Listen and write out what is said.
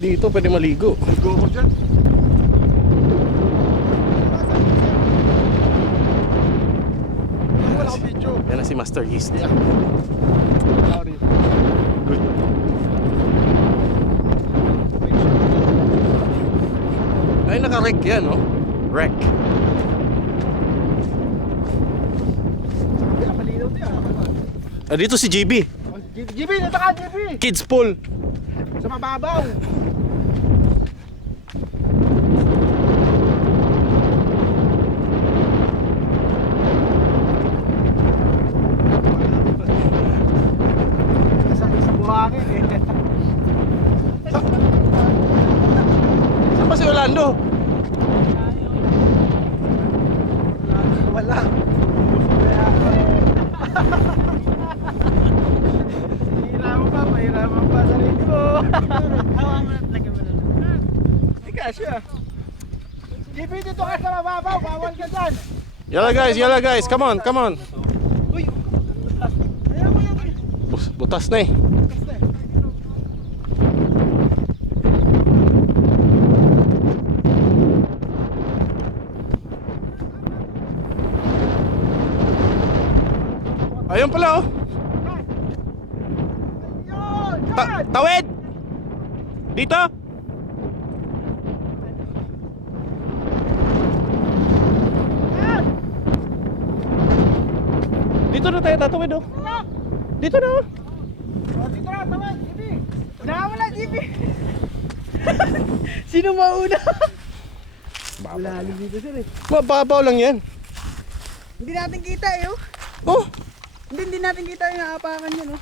Dito pwede maligo. Go mo dyan. Wala akong video. Yan na si Master East. Yeah. Sorry. Good. Ay, naka-wreck yan, no? Wreck. Kaya malinaw niya. Ah, dito si GB. GB, nata ka GB. Kids pool. Sa mababaw. Sa buhangin eh. Saan ba si Orlando? Wala. Mahirapan pa sarili mo. Hawa mo na lagyan mo na. Ika siya. GB, dito ka sa mababaw. Bawal ka dyan. Yala guys, come on, come on. Uy, ayaw mo yan eh. Butas na eh. Ayun pala oh. Yun, yan. Tawid! Dito! Yan. Dito na tayo tatawid oh. Dito na oh. O, dito na, tawad, GB. Nawala, GB. Sino mauna? Wala dito sir eh. Mababaw lang yan. Hindi natin kita eh oh. Oh, Hindi natin kita yung naapakan yun oh.